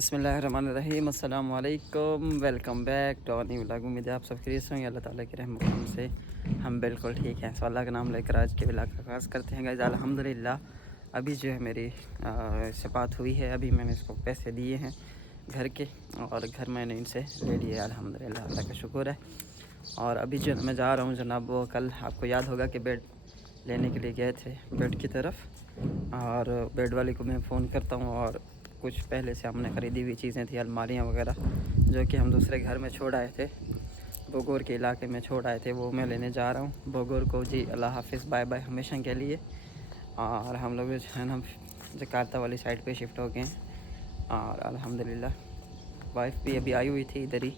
बिस्मिल्लाहिर्रहमानिर्रहीम अस्सलाम वालेकुम। Welcome back to our new vlog. उम्मीद है आप सब खैरियत से होंगे। अल्लाह ताला के रहम से हम बिल्कुल ठीक हैं। सो अल्लाह का नाम लेकर आज के व्लॉग का आगाज़ करते हैं गाइस। अल्हम्दुलिल्लाह अभी जो है मेरी से बात हुई है। अभी मैंने इसको पैसे दिए हैं घर के, और घर मैंने इनसे ले लिए। अल्हम्दुलिल्लाह अल्लाह का शुक्र है। और अभी जो मैं जा रहा हूँ जनाब, वो कल आपको याद होगा कि बेड लेने के लिए गए थे बेड की तरफ, और बेड वाले को मैं फ़ोन करता हूँ। और कुछ पहले से हमने ख़रीदी हुई चीज़ें थी, अलमारियाँ वगैरह, जो कि हम दूसरे घर में छोड़ आए थे, बोगोर के इलाके में छोड़ आए थे, वो मैं लेने जा रहा हूँ बोगोर को। जी अल्लाह हाफिज़, बाय बाय हमेशा के लिए। और हम लोग जो है ना जकार्ता वाली साइड पे शिफ्ट हो गए हैं। और अल्हम्दुलिल्लाह वाइफ भी अभी आई हुई थी इधर ही,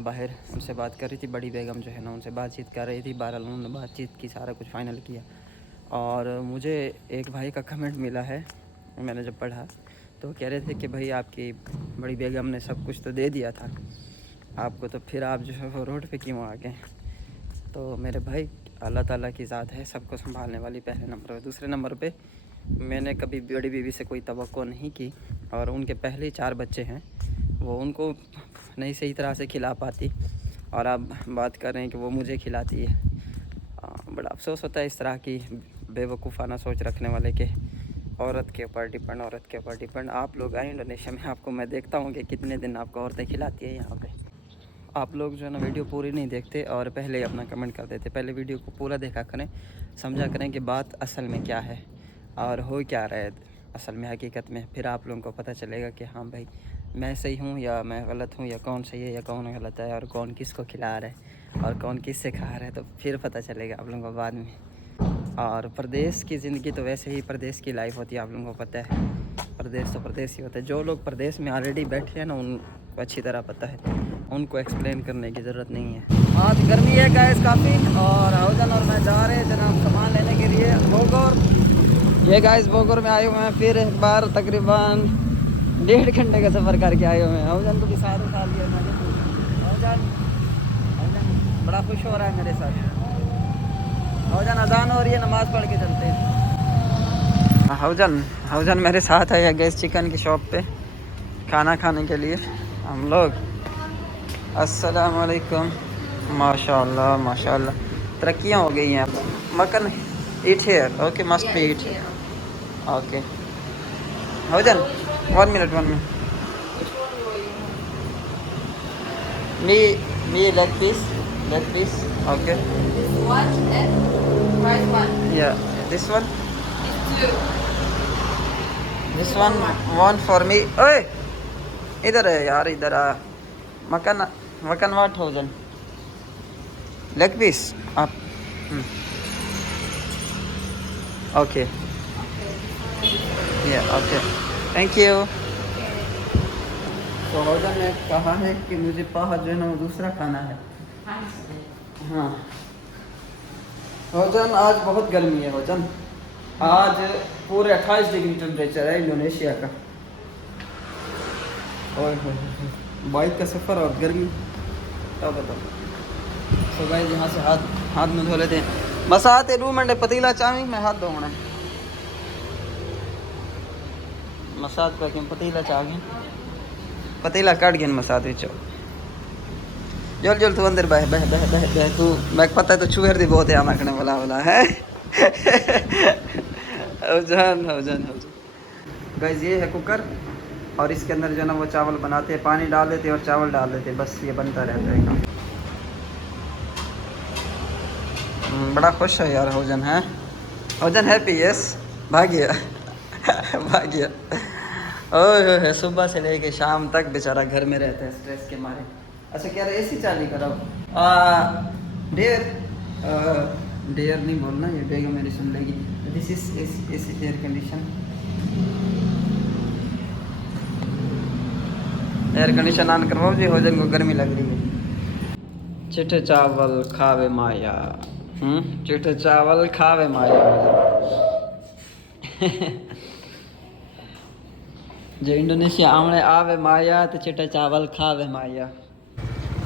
बाहर उनसे बात कर रही थी। बड़ी बेगम जो है ना उनसे बातचीत कर रही थी। बहरहाल उन्होंने बातचीत की, सारा कुछ फ़ाइनल किया। और मुझे एक भाई का कमेंट मिला है, मैंने जब पढ़ा तो कह रहे थे कि भाई आपकी बड़ी बेगम ने सब कुछ तो दे दिया था आपको, तो फिर आप जो है वो रोड पे क्यों आ गए। तो मेरे भाई अल्लाह ताला की ज़ात है सबको संभालने वाली, पहले नंबर पर। दूसरे नंबर पे मैंने कभी बड़ी बीवी से कोई तवक्को नहीं की, और उनके पहले 4 बच्चे हैं, वो उनको नहीं सही तरह से खिला पाती, और आप बात कर रहे हैं कि वो मुझे खिलाती है। बड़ा अफसोस होता है इस तरह की बेवकूफ़ाना सोच रखने वाले के औरत के ऊपर डिपेंड, औरत के ऊपर डिपेंड। आप लोग आए इंडोनेशिया में, आपको मैं देखता हूँ कि कितने दिन आपको औरतें खिलाती है यहाँ पे। आप लोग जो है ना वीडियो पूरी नहीं देखते और पहले ही अपना कमेंट कर देते। पहले वीडियो को पूरा देखा करें, समझा करें कि बात असल में क्या है और हो क्या रहा है असल में, हकीकत में। फिर आप लोगों को पता चलेगा कि हाँ भाई मैं सही हूँ या मैं गलत हूँ, या कौन सही है या कौन गलत है, और कौन किसको खिला रहा है और कौन किससे खा रहा है। तो फिर पता चलेगा आप लोगों को बाद में। और प्रदेश की ज़िंदगी तो वैसे ही प्रदेश की लाइफ होती है, आप लोगों को पता है। प्रदेश तो प्रदेश ही होता है। जो लोग प्रदेश में ऑलरेडी बैठे हैं ना उनको अच्छी तरह पता है, उनको एक्सप्लेन करने की ज़रूरत नहीं है। आज गर्मी है गाइस काफ़ी, और हाउजन और मैं जा रहे हैं जनाब सामान लेने के लिए बोगोर। ये गाइस बोगोर में आए हुए हैं फिर एक बार, तकरीबन 1.5 घंटे का सफ़र करके आए हुए हैं। हाउजन को भी साथ उठा लिया मैंने। हाउजन बड़ा खुश हो रहा है मेरे साथ। हाउजन अजान हो रही है, नमाज़ पढ़ के चलते हैं। हाउजन मेरे साथ है गैस चिकन की शॉप पे खाना खाने के लिए हम लोग। अस्सलाम वालेकुम। माशाल्लाह माशाल्लाह तरक्कियाँ हो गई हैं। मकन eat here, okay, must be eat, okay. हाउजन 1 मिनट मी leg piece, okay. One and price one. या this one, Two. This one for me. ओए इधर है यार, इधर आ। मकन मकन वाट हाउजन लेग पीस आप, ओके या ओके, थैंक यू। तो हाउजन ने कहा है कि मुझे पाहा जो है ना वो दूसरा खाना है। हाँ हाउजन आज बहुत गर्मी है हाउजन, आज पूरे 28 डिग्री टेम्परेचर है इंडोनेशिया का। और बाइक का सफ़र और गर्मी, क्या बताओ। तो भाई यहाँ से हाथ में धो लेते हैं। बस आते 2 मिनट पतीला चावी मैं हाथ धोना है। मसाद का क्यों पतीला चावी, पतीला कट गया मसाद विचो। जल जल तू अंदर बह बह बह बह बह तू, मैं पता है तो चूहर दी बहुत ध्यान रखने वाला है। हाउजन गाइस ये है कुकर, और इसके अंदर जो है ना वो चावल बनाते हैं, पानी डाल देते हैं और चावल डाल देते हैं, बस ये बनता रहता है काम। बड़ा खुश है यार हाउजन, है हाउजन हैप्पी, यस। भाग गया भाग गया। ओह सुबह से लेके शाम तक बेचारा घर में रहता है स्ट्रेस के मारे। अच्छा कह रहे एसी चालू करो। डेयर डेयर नहीं बोलना, ये बेगम मेरी सुन लेगी। This is air condition, air condition on करवाओ जी, हाउजन को गर्मी लग रही है। चिट्ठे चावल खावे माया, चिट्ठे चावल खावे माया। जो इंडोनेशिया आमने आवे माया तो चिट्ठे चावल खावे माया।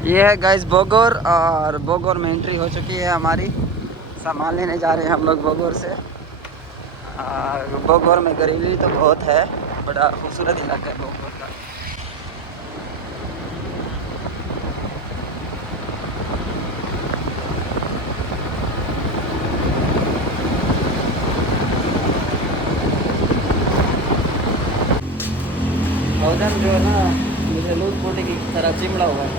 ये है गाइस बोगोर, और बोगोर में एंट्री हो चुकी है हमारी। सामान लेने जा रहे हैं हम लोग बोगोर से। बोगोर में गरीबी तो बहुत है, बड़ा खूबसूरत इलाका है बहुत का। उधर जो है ना मुझे लूट पोटी की तरह चिमड़ा हुआ है।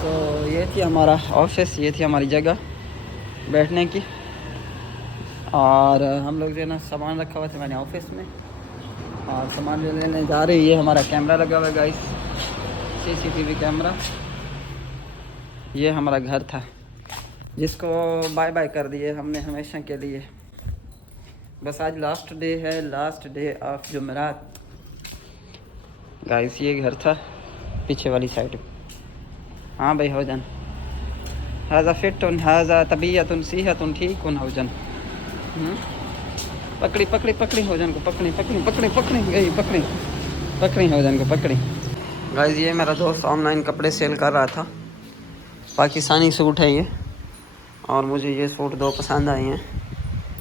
तो ये थी हमारा ऑफिस, ये थी हमारी जगह बैठने की। और हम लोग जो है ना सामान रखा हुआ था मैंने ऑफिस में, और सामान जो लेने जा रहे हैं। ये हमारा कैमरा लगा हुआ है गाइस, CCTV कैमरा। ये हमारा घर था जिसको बाय बाय कर दिए हमने हमेशा के लिए। बस आज लास्ट डे है, लास्ट डे ऑफ जुमेरात गाइस। ये घर था पीछे वाली साइड। हाँ भाई हो जान, हाजा फिट हाजा तबीयत सीहत ठीक हो जान। पकड़ी पकड़ी पकड़ी हो जान को, पकड़ी पकड़ी पकड़ी पकड़ी गई, पकड़ी पकड़ी हो जान को, पकड़ी। गाइस ये मेरा दोस्त ऑनलाइन कपड़े सेल कर रहा था, पाकिस्तानी सूट है ये। और मुझे ये सूट 2 पसंद आए हैं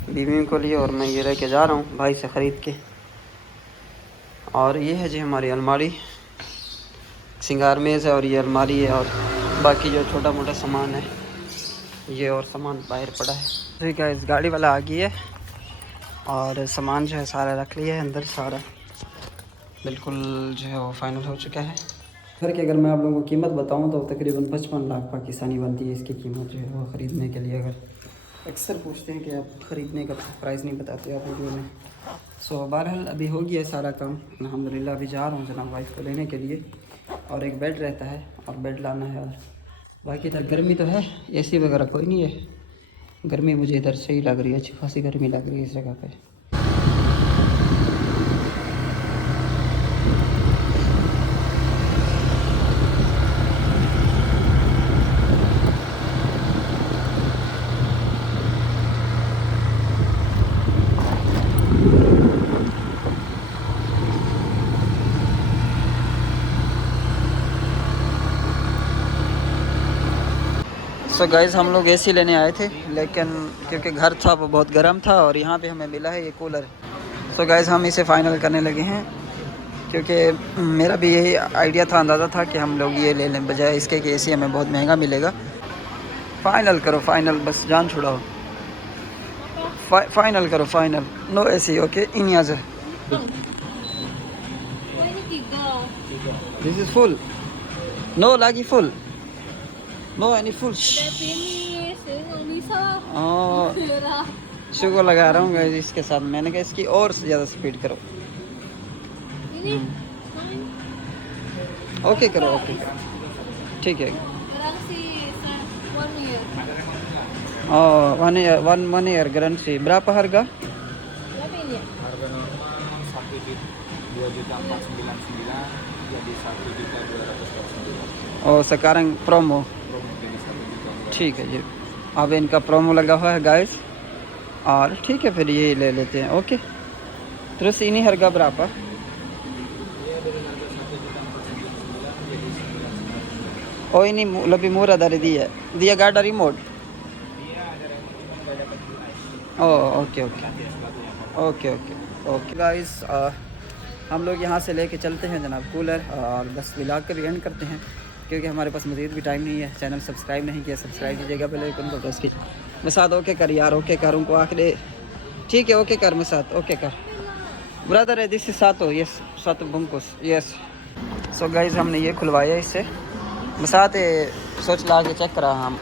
बीवी को लिए, और मैं ये लेके जा रहा हूँ भाई से ख़रीद के। और ये है जी हमारी अलमारी, सिंगार मेज़ है, और ये अलमारी है, और बाकी जो छोटा मोटा सामान है ये, और सामान बाहर पड़ा है। ठीक है, इस गाड़ी वाला आ गई है और सामान जो है सारा रख लिया है अंदर, सारा बिल्कुल जो है वो फाइनल हो चुका है। घर की अगर मैं आप लोगों को कीमत बताऊं तो तकरीबन 55 लाख पाकिस्तानी बनती है इसकी कीमत जो है वो ख़रीदने के लिए। अगर अक्सर पूछते हैं कि आप ख़रीदने का प्राइस नहीं बताते आप वीडियो में। सो बहरहाल अभी हो गया है सारा काम अल्हम्दुलिल्लाह। अभी जा रहा हूँ जनाब वाइफ को लेने के लिए, और एक बेड रहता है और बेड लाना है। और बाकी इधर गर्मी तो है, AC वगैरह कोई नहीं है। गर्मी मुझे इधर सही लग रही है, अच्छी खासी गर्मी लग रही है इस जगह पे। सो गाइज़ हम लोग AC लेने आए थे, लेकिन क्योंकि घर था वो बहुत गर्म था, और यहाँ पे हमें मिला है ये कूलर। सो गाइज़ हम इसे फ़ाइनल करने लगे हैं, क्योंकि मेरा भी यही आइडिया था, अंदाज़ा था कि हम लोग ये ले लें बजाय इसके कि AC हमें बहुत महंगा मिलेगा। फ़ाइनल करो फाइनल, बस जान छुड़ाओ, फाइनल करो final. No AC okay in यहाँ से। दिस इज़ फुल, नो lagi full, no any full। शुगर लगा रहा हूँ गाइस इसके साथ, मैंने कहा इसकी और ज़्यादा स्पीड करो। ओके करो, ओके ठीक है। One year guarantee. berapa harga? Harga normal 1 bit 2.499.000 jadi 1.249.000. और sekarang promo, Promo jadi 1 juta. ठीक है जी। अब इनका प्रोमो लगा हुआ है गाइस, और ठीक है फिर यही ले लेते हैं। Okay terus ini harga berapa? Dia dari harga 1.499.000 jadi 999. Oh ini lebih murah dari dia, dia gak ada remote? Dia ada remote cuma dapat device. Oh okay okay Gratis sepatunya. Okay okay okay guys, हम लोग यहाँ से लेके चलते हैं जनाब cooler, और बस व्लॉग का भी एंड करते हैं क्योंकि हमारे पास मज़ीद भी टाइम नहीं है। चैनल सब्सक्राइब नहीं किया, सब्सक्राइब कीजिएगा पहले उनको प्रेस कीजिए। मैं साथ ओके कर यार, ओके कर उनको आखिर, ठीक है ओके कर मैं साथ ओके कर ब्रदर है दिस साथ हो यस साथ बुमकुस यस। सो गाइस हमने ये खुलवाया इससे, मैं साथ सोच ला के चेक करा हम